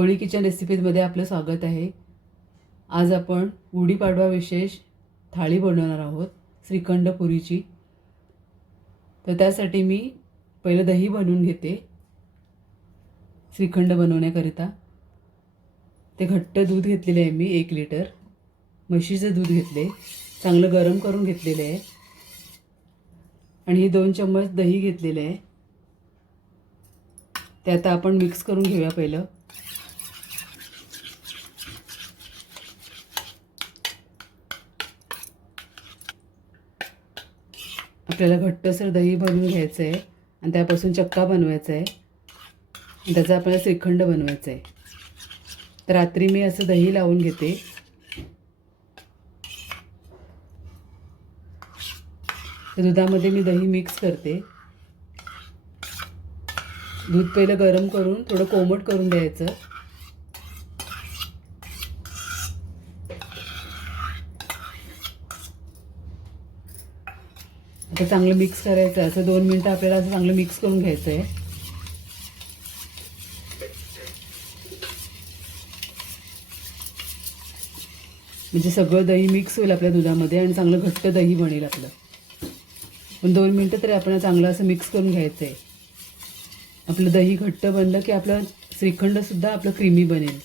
कोळी kitchen रेसिपीजमध्ये आपलं स्वागत आहे. आज आपण गुढीपाडवा विशेष थाळी बनवणार आहोत श्रीखंड पुरीची. तर त्यासाठी मी पहिलं दही बनवून घेते श्रीखंड बनवण्याकरिता. ते घट्ट दूध घेतलेले आहे मी एक लिटर. म्हशीचं दूध घेतले चांगलं गरम करून घेतलेलं आहे. आणि हे दोन चम्मच दही घेतलेले आहे. ते आता आपण मिक्स करून घेऊया पहिलं. आपल्याला घट्टसर दही बनवून घ्यायचं आहे आणि त्यापासून चक्का बनवायचा आहे. आणि त्याचा आपल्याला श्रीखंड बनवायचा आहे. तर रात्री मी असं दही लावून घेते. दुधामध्ये मी दही मिक्स करते. दूध पहिलं गरम करून थोडं कोमट करून द्यायचं हे चांगलं मिक्स करायचं असं दोन मिनटं आपल्याला असं चांगलं मिक्स करून घ्यायचं आहे म्हणजे सगळं दही मिक्स होईल आपल्या दुधामध्ये आणि चांगलं घट्ट दही बनेल आपलं. पण दोन मिनटं तरी आपण चांगलं असं मिक्स करून घ्यायचं आहे आपलं दही घट्ट बनलं की आपलं श्रीखंडसुद्धा आपलं क्रीमी बनेल.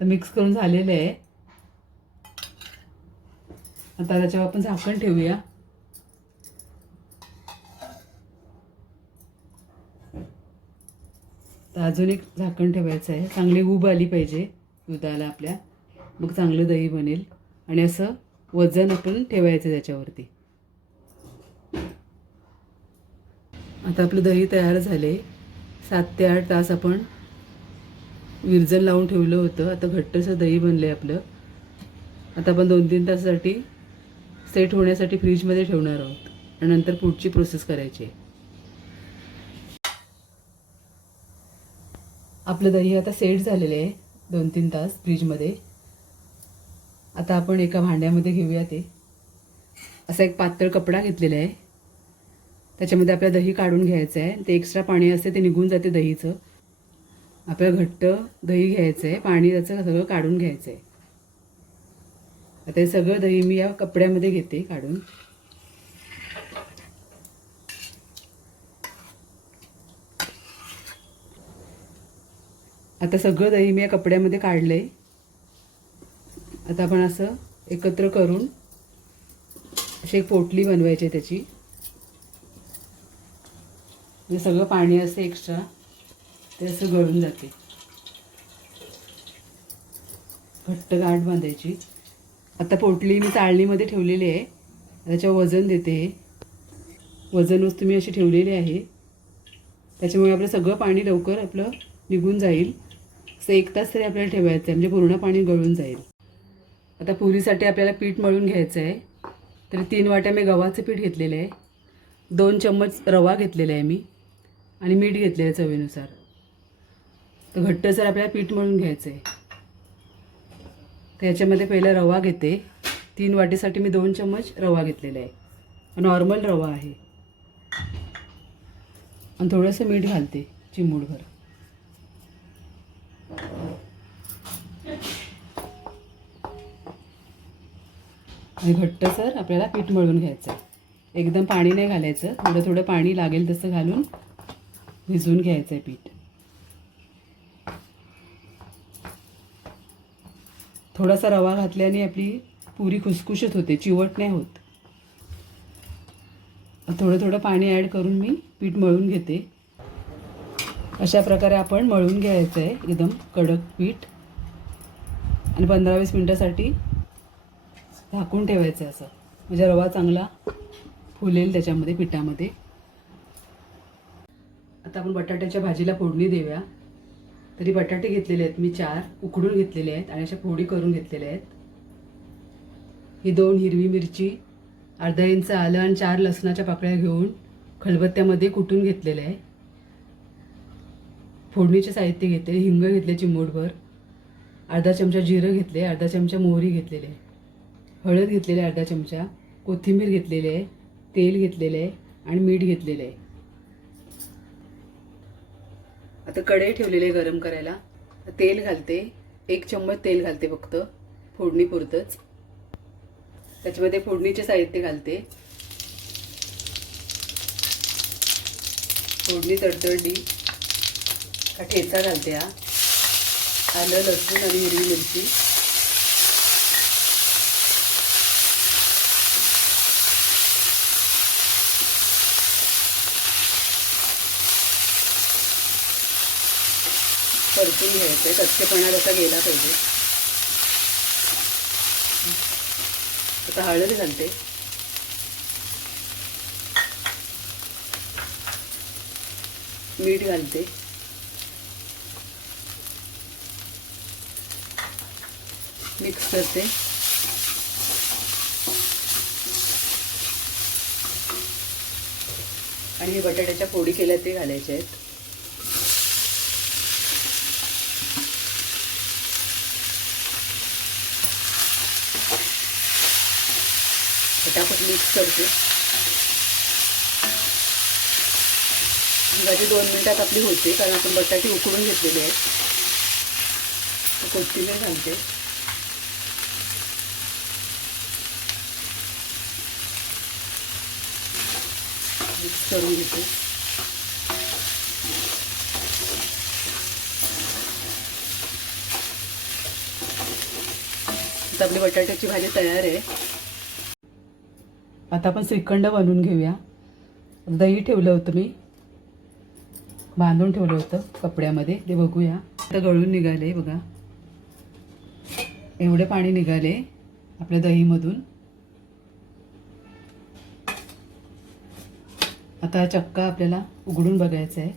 तर मिक्स करून झालेलं आहे. आता त्याच्यावर आपण झाकण ठेवूया. तर अजून एक झाकण ठेवायचं आहे. चांगली उब आली पाहिजे दुधाला आपल्या. मग चांगलं दही बनेल. आणि असं वजन आपण ठेवायचं त्याच्यावरती. आता आपलं दही तयार झाले सात ते आठ तास आपण विरजन लावून ठेवलं होतं. आता घट्टसं दही बनलं आहे आपलं. आता आपण दोन तीन तासासाठी सेट होण्यासाठी फ्रीजमध्ये ठेवणार आहोत आणि नंतर पुढची प्रोसेस करायची आहे. आपलं दही आता सेट झालेलं आहे दोन तीन तास फ्रीजमध्ये. आता आपण एका भांड्यामध्ये घेऊया ते. असा एक पातळ कपडा घेतलेला आहे. त्याच्यामध्ये आपल्या दही काढून घ्यायचं आहे. ते एक्स्ट्रा पाणी असते ते निघून जाते दहीचं. आपल्याला घट्ट दही घ्यायचं आहे. पाणी त्याचं सगळं काढून घ्यायचं आहे. आता हे सगळं दही मी या कपड्यामध्ये घेते काढून. आता सगळं दही मी या कपड्यामध्ये काढलं आहे आता आपण असं एकत्र करून अशी एक पोटली बनवायची आहे त्याची. म्हणजे सगळं पाणी असं एक्स्ट्रा ते असं गळून जाते. घट्ट गाठ बांधायची. आता पोटली मी चाळणीमध्ये ठेवलेली आहे. त्याच्यावर वजन देते. वजन वस्तू मी अशी ठेवलेली आहे. त्याच्यामुळे आपलं सगळं पाणी लवकर आपलं निघून जाईल. असं एक तास तरी आपल्याला ठेवायचं आहे म्हणजे पूर्ण पाणी गळून जाईल. आता पुरीसाठी आपल्याला पीठ मळून घ्यायचं आहे तर तीन वाट्या मी गव्हाचं पीठ घेतलेलं आहे. दोन चम्मच रवा घेतलेला आहे मी. आणि मीठ घेतलेलं आहे चवीनुसार. तर घट्टसर आपल्याला पीठ मळून घ्यायचं आहे तर याच्यामध्ये पहिला रवा घेते. तीन वाटीसाठी मी दोन चम्मच रवा घेतलेला आहे. नॉर्मल रवा आहे. आणि थोडंसं मीठ घालते चिमूटभर. आणि घट्टसर आपल्याला पीठ मळून घ्यायचं एकदम पाणी नाही घालायचं. थोडं थोडं पाणी लागेल तसं घालून भिजवून घ्यायचं आहे पीठ. थोडासा रवा घातल्याने आपली पुरी खुसखुशीत होते चिवट नाही होत. थोडं थोडं पाणी ॲड करून मी पीठ मळून घेते. अशा प्रकारे आपण मळून घ्यायचं आहे एकदम कडक पीठ. आणि पंधरा वीस मिनटासाठी झाकून ठेवायचं आहे असं. म्हणजे रवा चांगला फुलेल त्याच्यामध्ये पिठामध्ये. आता आपण बटाट्याच्या भाजीला फोडणी देऊया. तरी बटाटे घेतलेले आहेत मी चार उकडून घेतलेले आहेत आणि अशा फोडी करून घेतलेल्या आहेत. ही दोन हिरवी मिरची अर्धा इंच आलं आणि चार लसणाच्या पाकळ्या घेऊन खलबत्त्यामध्ये कुटून घेतलेलं आहे. फोडणीचे साहित्य घेतले हिंग घेतले चिमूटभर अर्धा चमचा जिरं घेतले अर्धा चमचा मोहरी घेतलेले आहे. हळद घेतलेली आहे अर्धा चमचा कोथिंबीर घेतलेली आहे तेल घेतलेलं आहे आणि मीठ घेतलेलं आहे. आता कढई ठेवलेली आहे गरम करायला. तेल घालते. एक चम्मच तेल घालते फक्त. फोडणीपुरतंच त्याच्यामध्ये फोडणीचे साहित्य घालते. फोडणी तडतडली. का ठेचा घालते हा. आलं लसूण आणि हिरवी मिरची. परतून घ्यायचं आहे कच्चेपणा त्याचा गेला पाहिजे. आता हळद घालते. मीठ घालते. मिक्स करते. आणि हे बटाट्याच्या फोडी केल्या ते घालायचे आहेत. फटाफट मिक्स करते. ही भाजी दोन मिनिटात आपली होते कारण आपण बटाटे उकडून घेतलेले आहेत. कोथिंबीर घालते. मिक्स करून घेते. आपली बटाट्याची भाजी तयार आहे. आता आपण श्रीखंड बनवून घेऊया. दही ठेवलं होतं मी. बांधून ठेवलं होतं कपड्यामध्ये. ते बघूया. आता गळून निघाले बघा. एवढे पाणी निघाले आपल्या दहीमधून. आता हा चक्का आपल्याला उघडून बघायचा आहे.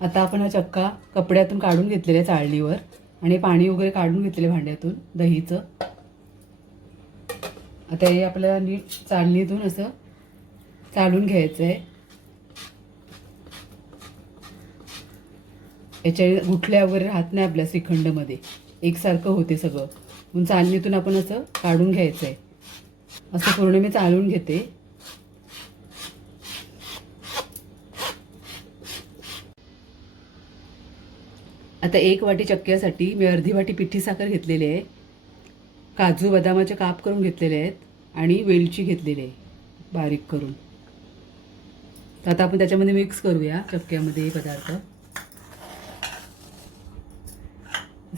आता आपण हा चक्का कपड्यातून काढून घेतलेल्या चाळणीवर. आणि पाणी वगैरे काढून घेतले भांड्यातून दहीचं. आता हे आपल्याला नीट चालणीतून असं चालून घ्यायचं आहे याच्या गुठल्या वगैरे राहत नाही आपल्या श्रीखंडमध्ये. एकसारखं होते सगळं. म्हणून चालणीतून आपण असं काढून घ्यायचं आहे असं पूर्ण मी चालून घेते. आता एक वाटी चक्क्यासाठी मी अर्धी वाटी पिठी साखर घेतलेली आहे. काजू बदामाचे काप करून घेतलेले आहेत आणि वेलची घेतलेली आहे बारीक करून. तर आता आपण त्याच्यामध्ये मिक्स करूया चक्क्यामध्ये हे पदार्थ.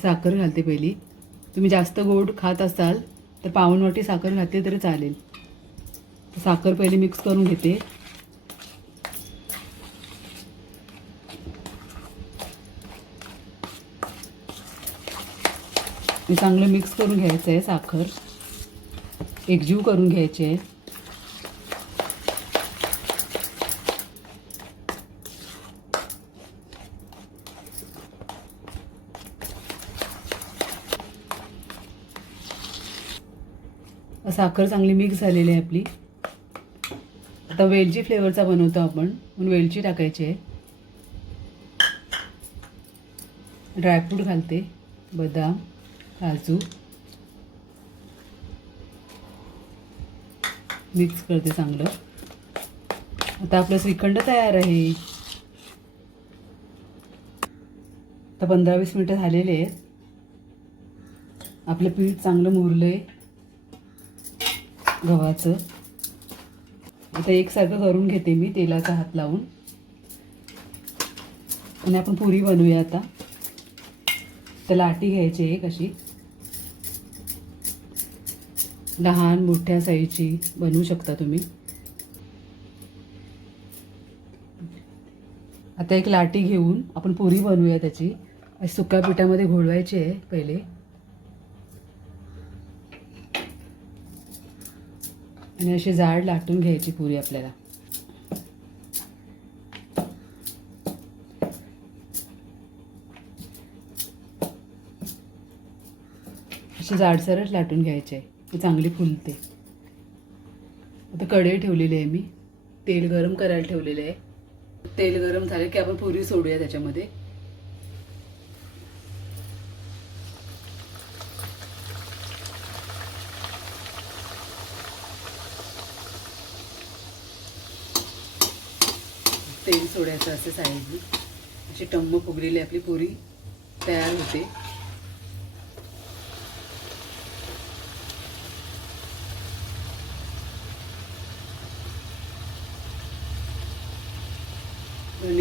साखर घालते पहिली. तुम्ही जास्त गोड खात असाल तर पाऊण वाटी साखर घातली तरी चालेल. साखर पहिले मिक्स करून घेते. हे चांगलं मिक्स करून घ्यायचं आहे साखर. एकजीव करून घ्यायची आहे साखर चांगली मिक्स झालेली आहे आपली. आता वेलची फ्लेवरचा बनवतो आपण. म्हणून वेलची टाकायची आहे. ड्रायफ्रूट घालते. बदाम. काजू. मिक्स करते चांगलं. आता आपलं श्रीखंड तयार आहे. आता पंधरा वीस मिनटं झालेले आहेत. आपलं पीठ चांगलं मुरलं आहे गव्हाचं. आता एकसारखं करून घेते मी तेलाचा हात लावून. आणि आपण पुरी बनवूया आता. तर लाटी घ्यायची एक अशी. लहान मोठ्या साईजची बनवू शकता तुम्ही. आता एक लाटी घेऊन आपण पुरी बनवूया त्याची. सुक्या पिठामध्ये घोळवायची आहे पहिले. आणि अशी जाड लाटून घ्यायची पुरी आपल्याला. अशी जाडसरच लाटून घ्यायची आहे. चांगली फुलते. आता कढई ठेवलेली आहे मी. तेल गरम करायला ठेवलेलं आहे. तेल गरम झालं की आपण पुरी सोडूया त्याच्यामध्ये. तेल सोडायचं असं साईडनी. अशी टम्म फुगलेली आपली पुरी तयार होते.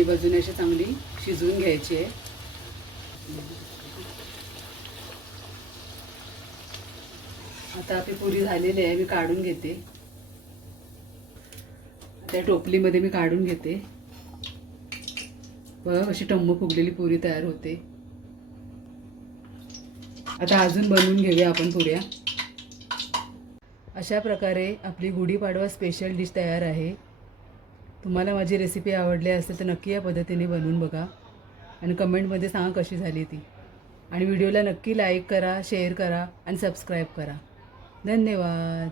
बाजूने अशी चांगली शिजवून घ्यायची आहे. आता आपली पुरी झालेली आहे मी काढून घेते. त्या टोपलीमध्ये मी काढून घेते. बघ अशी टम्म फुगलेली पुरी तयार होते. आता अजून बनवून घेऊया आपण पुऱ्या. अशा प्रकारे आपली गुढीपाडवा स्पेशल डिश तयार आहे. तुम्हाला माझी रेसिपी आवडली असेल तर नक्की या पद्धतीने बनवून बघा. आणि कमेंटमध्ये सांगा कशी झाली ती. आणि व्हिडिओला नक्की लाईक करा शेअर करा आणि सबस्क्राईब करा. धन्यवाद.